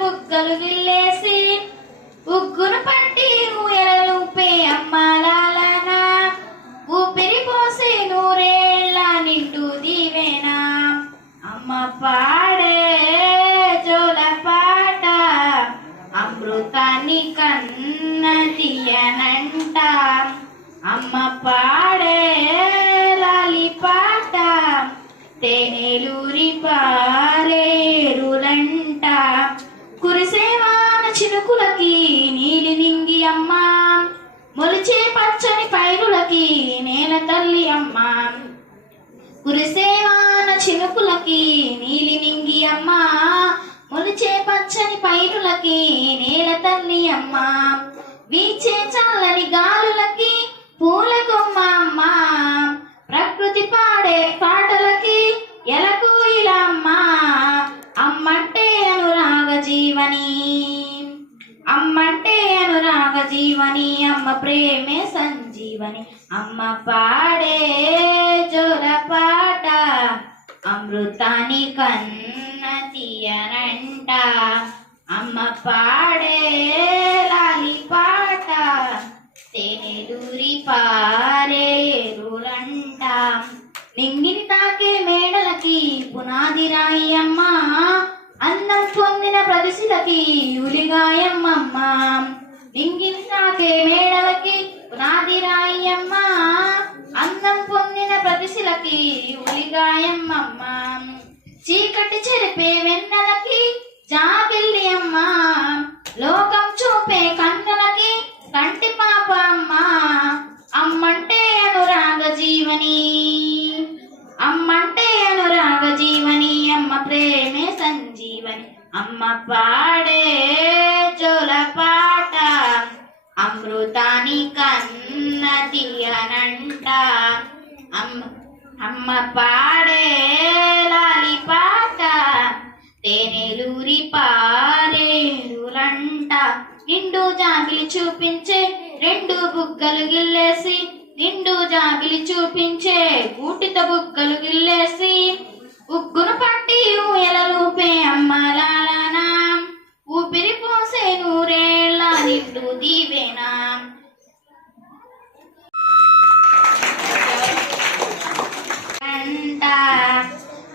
బుగ్గలు గిల్లేసి ఉగ్గును పట్టి ఊయలూపే అమ్మ లాలన ఊపిరి పోసే నూరేళ్ళ నిండు దీవెనా అమ్మ పాడే జోల పాట అమృతాన్ని కన్న తీయనంట అమ్మ పాడే లాలి పాట తేనెలూరి పారేరులంట కురిసేవాన చినుకులకి నీలి నింగి అమ్మ మొలిచే పచ్చని పైరులకి నేల తల్లి అమ్మ కురిసేవాన చినుకులకి నీలి నింగి అమ్మ మొలిచే పచ్చని పైరులకి నేల తల్లి అమ్మ వీచే చల్లని గాలులకి పూల కొమ్మ అమ్మ ప్రకృతి పాడే పాటలకి ఎలకోయిలమ్మ అమ్మంటే అనురాగ జీవని అమ్మంటే అనురాగ జీవని అమ్మ ప్రేమే సంజీవని అమ్మ పాడే జోల పాట అమృతాన్ని కన్న తీయనంట అమ్మ పాడే లాలి పాట తేనెలూరి పారేరులంట నింగిని తాకే మేడలకి పునాది రాయి అమ్మ అన్నం పొందిన ప్రదిశలకి ఉలిగాయమ్మమ్మ నింగిని తాకే మేడలకి పునాది రాయి అమ్మ అన్నం పొందిన ప్రదిశలకి ఉలిగాయమ్మమ్మ చీకటి చెరిపే వెన్నెలకి జాబిల్లి అమ్మ లోకం చూపే కన్నులకి కంటి పాప అమ్మ అమ్మంటే అనురాగ జీవని అమ్మంటే అనురాగ జీవని అమ్మ ప్రేమే సంజీవని అమ్మ పాడే జోల పాట అమృతాన్ని కన్న తీయనంట అమ్మ పాడే లాలి పాట తేనెలూరి పారేరులంట నిండు జాబిలి చూపించే రెండు బుగ్గలు గిల్లేసి నిండు జాబిలి చూపించే గూటితో బుగ్గలు గిల్లేసి ఉగ్గును పట్టి ఊయలూపే అమ్మ లాలన ఊపిరి పోసే నూరేళ్ళ నిండు దీవెనా అంట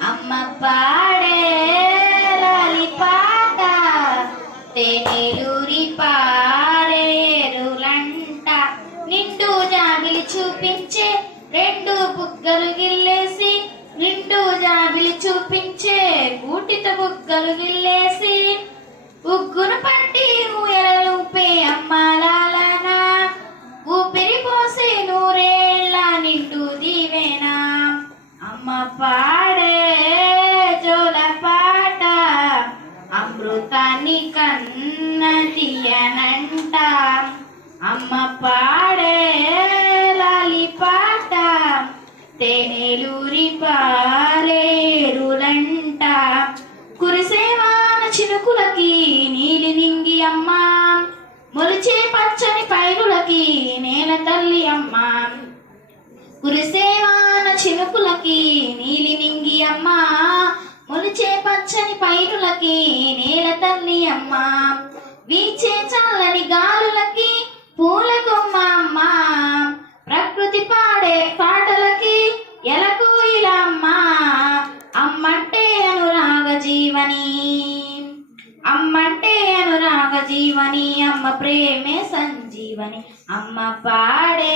అమ్మ పాడే లాలి పాట తేనెలూరి పారేరులంట నిండు జాబిలి చూపించే రెండు బుగ్గలు గిల్లేసి నిండు జాబిలి చూపించే గూటితో బుగ్గలు గిల్లేసి ఉగ్గును పట్టి ఊయలూపే అమ్మ లాలన ఊపిరి పోసే నూరేళ్ళ నిండు దీవెనా అమ్మ పాడే జోల పాట అమృతాన్ని కన్న తీయనంట అమ్మ పాడే లాలి పాట తేనెలూరి పారేరులంట కురిసేవాన చినుకులకి నీలి నింగి అమ్మ మొలిచే పచ్చని పైరులకి నేల తల్లి అమ్మ కురిసేవాన చినుకులకి నీలి నింగి అమ్మ మొలిచే పచ్చని పైరులకి నేల తల్లి అమ్మ వీచే చల్లని గాలులకి పూల కొమ్మ అమ్మ ప్రకృతి పాడే పాటలకి ఎలకోయిలమ్మ అమ్మంటే అనురాగ జీవని అమ్మంటే అనురాగ జీవని అమ్మ ప్రేమే సంజీవని అమ్మ పాడే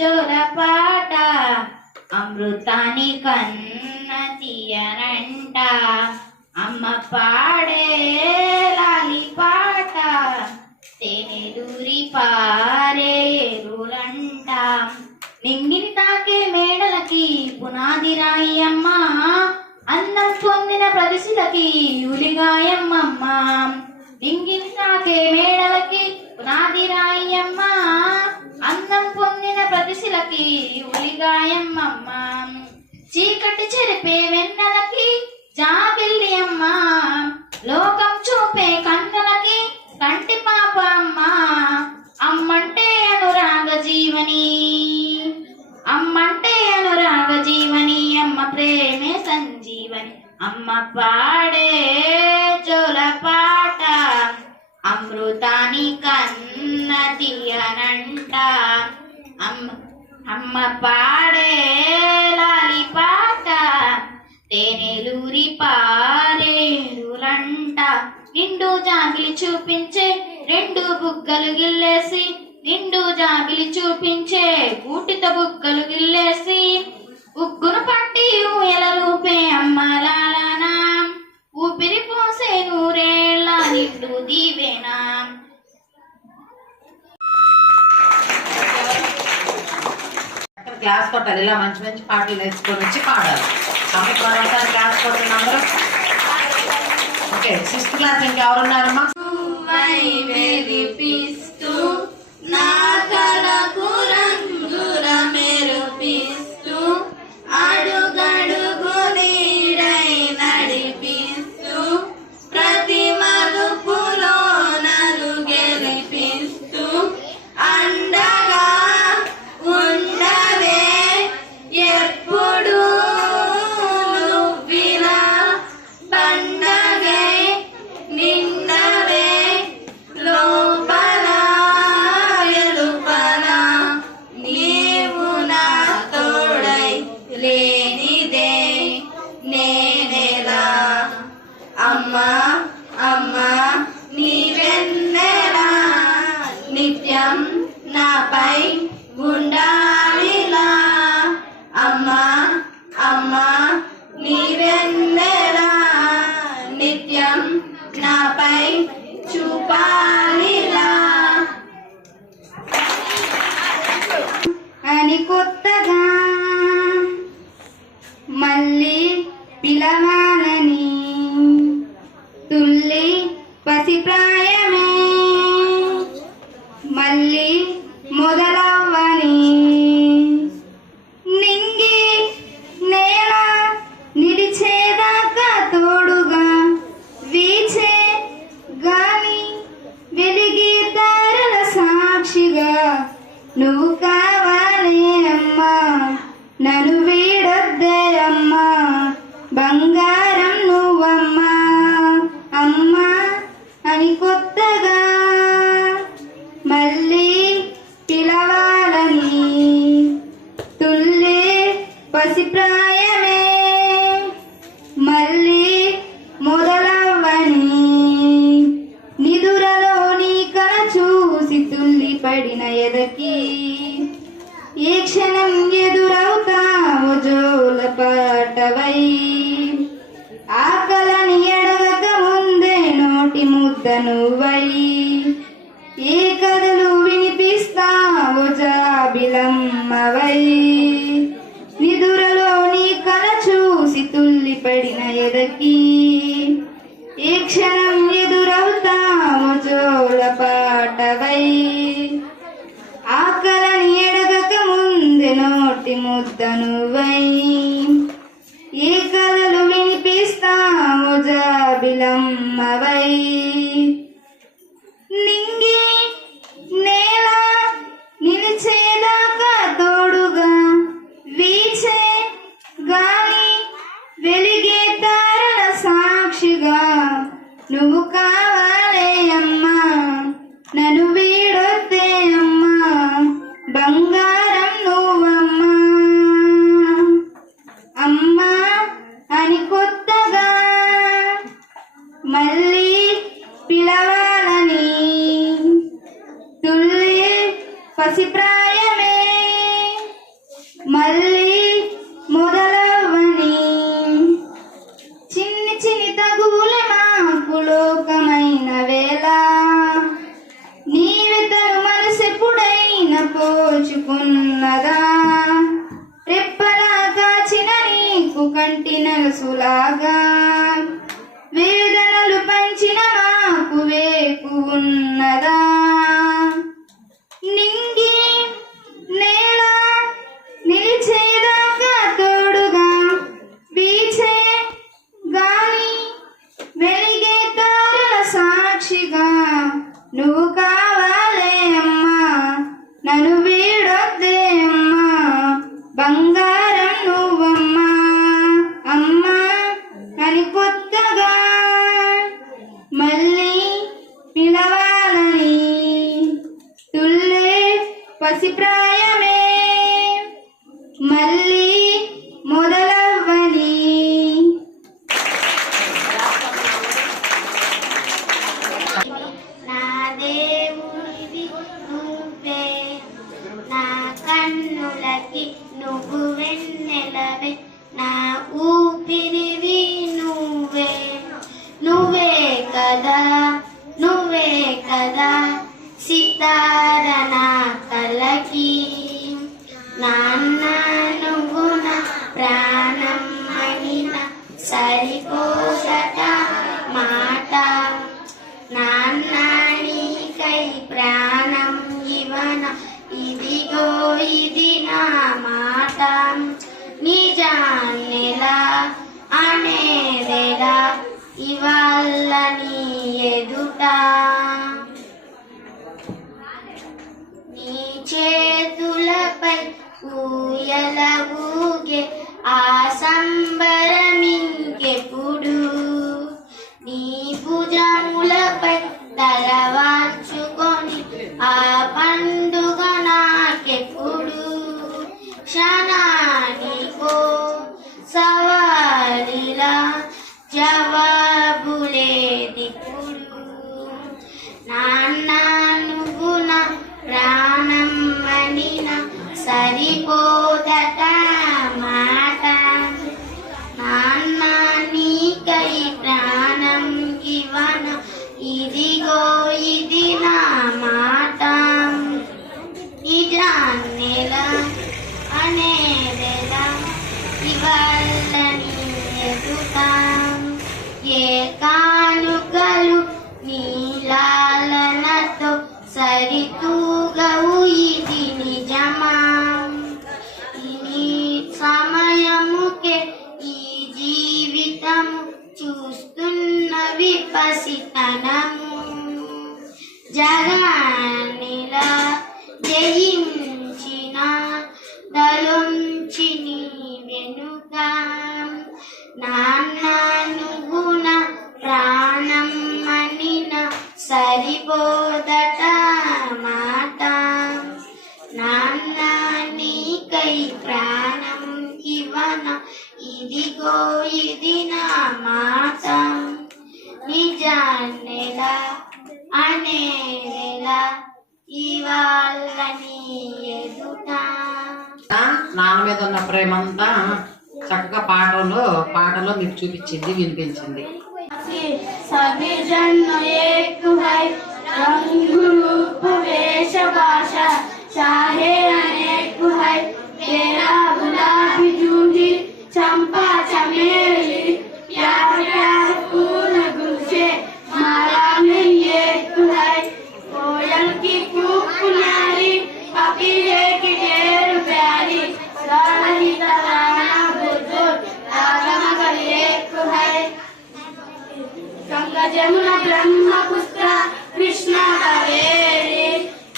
జోల పాట అమృతాన్ని కన్న తీయనంట అమ్మ పాడే లాలి పాట తేనెలూరి పారేరులంట నింగిని తాకే మేడలకి పునాది రాయి అమ్మ అన్నం పొందిన ప్రదిశలకి ఉలిగాయమ్మమ్మ నింగిని తాకే మేడలకి పునాది రాయి అమ్మ అన్నం పొందిన ప్రదిశలకి ఉలిగాయమ్మమ్మ చీకటి చెరిపే వెన్నెలకి జాబిల్లి అమ్మ లోకం చూపే కన్నులకి కంటి పాప అమ్మ అమ్మంటే అనురాగ జీవని అమ్మంటే అనురాగ జీవని అమ్మ ప్రేమే సంజీవని అమ్మ పాడే జోల పాట అమృతాని కన్న తీయనంట అమ్మ పాడే లాలి పాట తేనెలూరి పారేరులంట. నిండు జాబిలి చూపించే రెండు బుగ్గలు గిల్లేసి, నిండు జాబిలి చూపించే గూటితో బుగ్గలు గిల్లేసి, ఉగ్గును పట్టి ఊయలూపే అమ్మ లాలనా, ఊపిరి పోసే నూరేళ్ళ నిండు దీవెనా. క్లాస్ కొట్టాలి, ఇలా మంచి మంచి పాటలు నేర్చుకొని వచ్చి పాడాలి. అమ్మాయి మరోసారి క్లాస్ కొట్టిన అందరూ. Okay, 6th class ఇంకెవరున్నారమ్మా? వెలిపిస్తూ నా కలకు రంగుల మెరుపిస్తూ, అడుగడుగు నీడై నడిపిస్తూ, ప్రతి మలుపులో నన్ను గెలిపిస్తూ, అండగా ఉండవే ఎప్పుడు నువ్విలా, పండగే నిండవే లోపల ఎలుపల, నీవు నా తోడై లేనిదే నేనెలా. అమ్మా అమ్మా నీవెన్నెలా, నిత్యం నాపై ఉండాలిలా. అమ్మా అమ్మా నీవెన్నెలా, నిత్యం నాపై చూపాలిలా. అని కొత్తగా మళ్ళీ పిలవాలని, తుల్లి పసిప్రాయమే మళ్ళీ మొదలవ్వని, నింగి నేల నిలిచేదాకా తోడుగా వీచే గాలి వెలిగి తారల సాక్షిగా నువ్వు కావాలి అమ్మా, నన్ను వీడొద్దే అమ్మా, బంగారం నువ్వమ్మా. అమ్మా అని కొత్తగా మళ్ళీ పిలవాలని, తుల్లి పసిప్రాయమే మళ్ళీ మొదలవ్వని, నిదురలోని కల చూసి తుల్లి పడిన ఎదకి, ఏ క్షణం ఎదురవుతావో జోల పాటవై, ఆకలని ఎడగక ముందే నోటి ముద్ద నువ్వై, ఏ కథలు వినిపిస్తావో జాబిలమ్మవై, నిదురలోని కల చూసి తుల్లి పడిన ఎదకి, ఏ క్షణం ఎదురవుతావో జోల పాటవై, ఆకలని ఎడగక ముందే నోటి ముద్ద నువ్వై, ఏ కథలు వినిపిస్తావో జాబిలమ్మవై. నింగి నేల నిలిచేదాకా తోడుగా వీచే గాలి వెలిగే తారల సాక్షిగా నువ్వు కావాలే అమ్మా, నన్ను వీడొద్దే అమ్మా, బంగారం నువ్వమ్మా. అమ్మా అని కొత్తగా మళ్ళీ పిలవాలని, తుల్లి పసిప్రాయమే మళ్ళీ మొదలవ్వని, చిన్ని చిన్ని తగులే మాకు లోకమైన వేళ, నీవే తను మనసెప్పుడైనా పోచుకున్నదా, రెప్పలా కాచిన నీకు కంటి నలుసులాగా, వేదనలు పంచిన మాకు వేకు ఉన్నదా, నింగి నేల నిలిచేదాకా తోడుగా వీచే గాలి వెలిగే తారల సాక్షిగా నువ్వు కావాలే అమ్మా, నన్ను వీడొద్దే అమ్మా, బంగారం నువ్వమ్మా. అమ్మా అని కొత్తగా మళ్ళీ పిలవ సరిపోదట మాట. నాన్న నీకై ప్రాణం ఇవన ఇదిగో ఇది నా మాట. నిజాన్నెలా అనేదెలా ఇవాళ నీ ఎదుట. నీ చేతులపై ఊయల ఊగే ఆ సంబరమింకెప్పుడు. నీ భుజములపై తలవాల్చుకొని ఆ పండుగ నాకెప్పుడు. క్షణానికో సవాలిలా జవాబులేదిప్పుడు. నాన్న నువ్వు నా ప్రాణం అనిన సరిపోదట మాట. నాన్న నీకై ప్రాణం ఇవన ఇదిగో ఇది నా మాట. నిజాన్నెలా అనేదెలా ఇవాళ నీ ఎదుట. ఏ కానుకలు నీలాలనతో సరితూగవు ఇది నిజమా. ఈ సమయముకే ఈ జీవితము చూస్తున్న విపసితనము. జగానిలా జయించిన దళొంచి నీ వెనుక. నాన్న నువ్వు నా ప్రాణం అనిన సరిపోదట మాట. నాన్న నీకై ప్రాణం ఇవన ఇదిగో ఇది నా మాట. నిజాన్నెలా అనేదెలా ఇవాళ నీ ఎదుట. నాన్న మీద ఉన్న ప్రేమంతా చక్కగా పాటలో మీకు చూపించింది, వినిపించింది. सभी जन एक है, रंग रूप वेश भाषा चाहे अनेक है. तेरा गुलाबी जूही चंपा चमेली प्यार प्यार फूल गुलचे माला में एक है. कोयल की कूक न्यारी पपीहे की ढेर प्यारी सारी तराना बुजुर्ग आगम कर एक है. गंगा जमुना ब्रह्मपुत्र कृष्णा कावेरी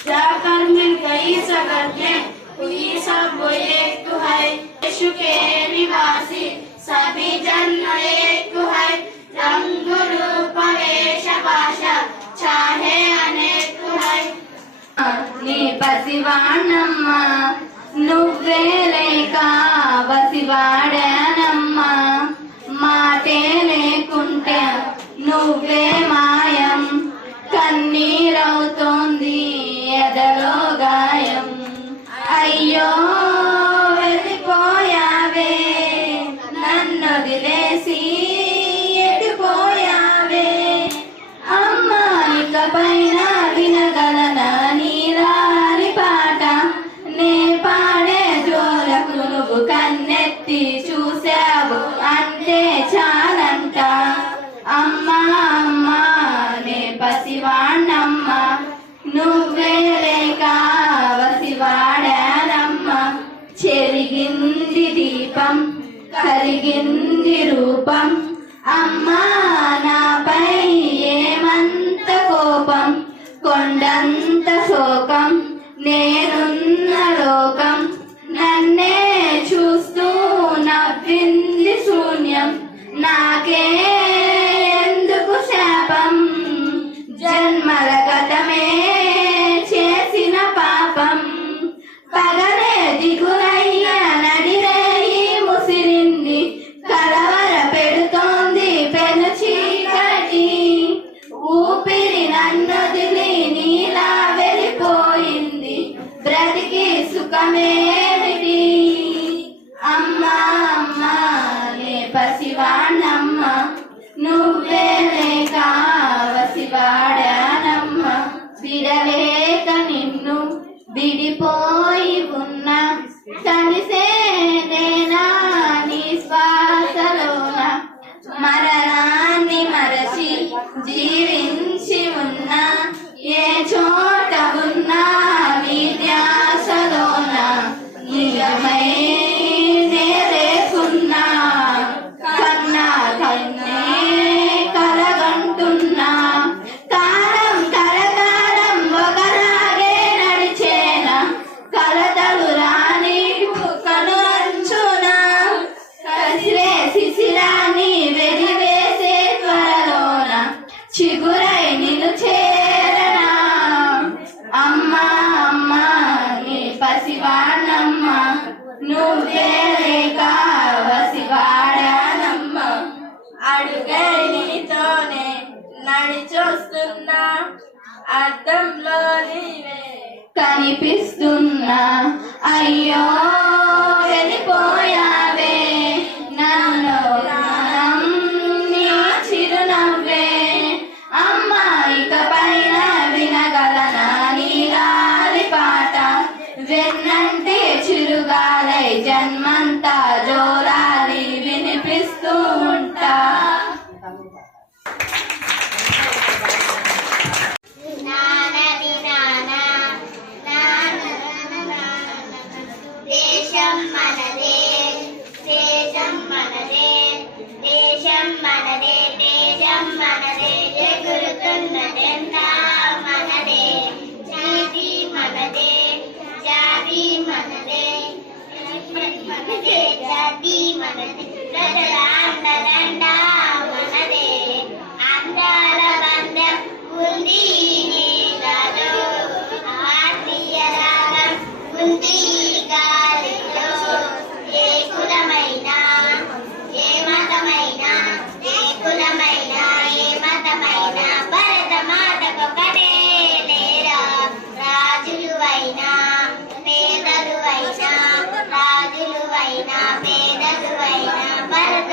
जाकर मिल गई सगर में हुई सब वो एक है. यीशु के निवासी सभी जन एक है, रंग रूप वेश भाषा चाहे अनेक है. నీ పసివాణమ్మా నువ్వే లేక బసివాడానమ్మా. మాటే లేకుంటే నువ్వే మాయం. కన్నీరవుతోంది ఎదలో గాయం. అయ్యో వెళ్ళిపోయావే నన్ను వదిలేసి ఎడిపోయావే. అమ్మా ఇకపైన వినగలనా నీరాని పాట. నే పాడే జోలకు నువ్వు కన్నెత్తి చూసావు అంటే చాలంట. అమ్మా అమ్మా జీవించి ఉన్నా ఏ చోట ఉన్నా మీ ధ్యాసలోన నిజమై నేరేకున్నా కన్నా కన్నే కలగంటున్నా కాలం కలకాలం ఒకలాగే నడిచేనా కలతలు రాని కనుంచునా కసిరే శిశిరాన్ని వెలివేసే త్వరలోన చిగురై నిలుచేరనా అమ్మా అమ్మా నీ పసివాణమ్మ నువ్వే లేక వసివాడానమ్మ అడుగే నీతోనే నడిచొస్తున్నా అద్దంలో నీవే కనిపిస్తున్నా అయ్యో వెళ్ళిపోయావే నన్ను ప్రాణం నీ చిరునవ్వే అమ్మా ఇకపైన వినగలనా నీలాలి పాట వెన్నంటే చిరుగాలై జన్మంతా జోలాలి వినిపిస్తూ ఉంటా నానని నానా దేశం మనదే దేశం మనదే దేశం మనదే దేశం మనదే ఎగురుతున్న జెండా మనదే జాతి మనదే జాతి మనదే మనదే జాతి మనదే ప్రజల అండదండ మనదే అందాల బంధం ఉంది నీలలో ఆత్మీయ రాగం ఉంది గాలిలో ఏ కులమైనా ఏ మతమైనా ఏ కులమైనా ఏ మతమైనా భరత మాతకొకటే లేరా రాజులు అయినా పేదలు అయినా రాజులు అయినా పేదలు అయినా భరత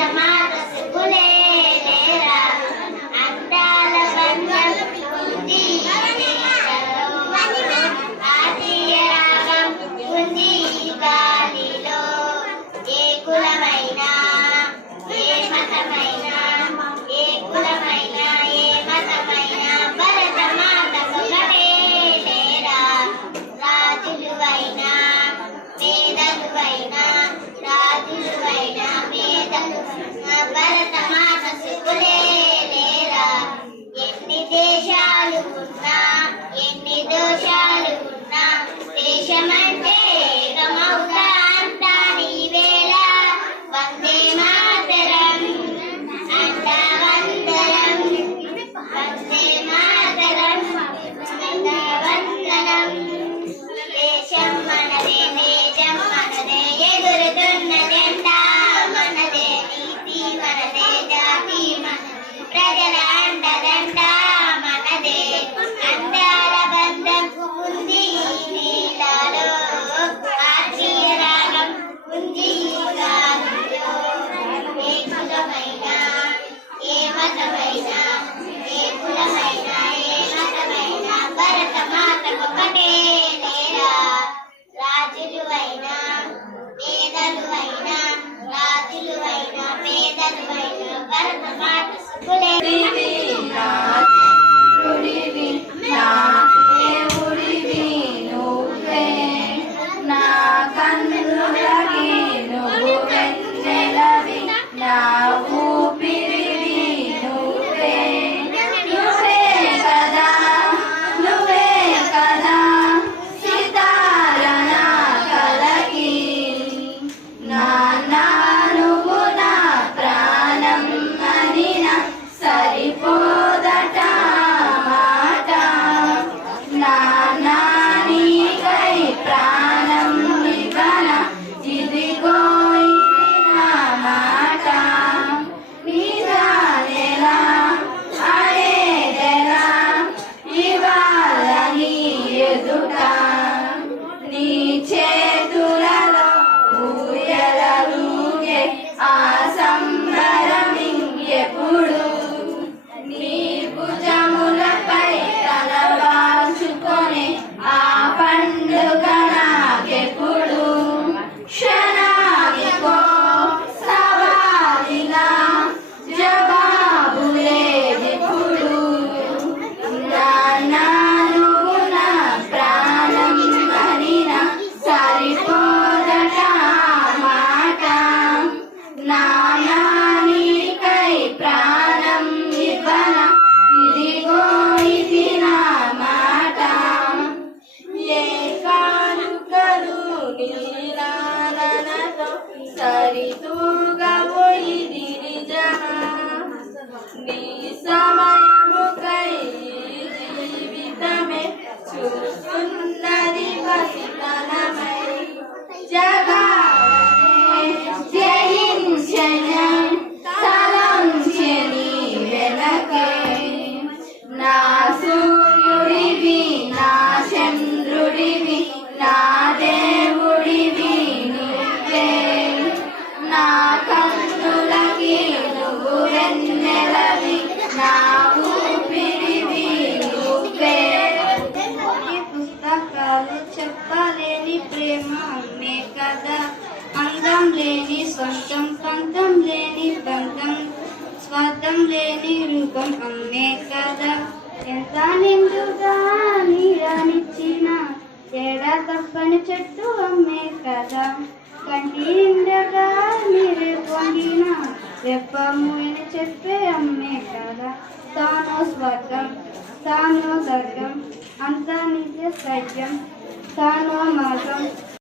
నీ సమయముకై జీవితమే చూస్తున్నది పసితనమై జగాలనే జయించిన తలంచెని వెనకే నా సూర్యుడివి నా చంద్రుడివి నా దేవుడివి నువ్వే నా కన్నులకి నువ్వు వెన్నెలవి నా ఊపిరివి నువ్వే ఈ పుస్తకాలు చెప్పలేని ప్రేమ అమ్మే కదా అందం లేని సొంతం పంతం లేని బంధం స్వార్థం లేని రూపం అమ్మే కదా ఎంత నిండుగా నీరానిచ్చిన తేడా తప్పని చెట్టు అమ్మే కదా కంటి నిండగా నీరే పొంగిన రెప్ప మూయని చెప్పే అమ్మే కదా తాను స్వర్గం తాను స్వర్గం అంతా నిజ సత్యం తాను మార్గం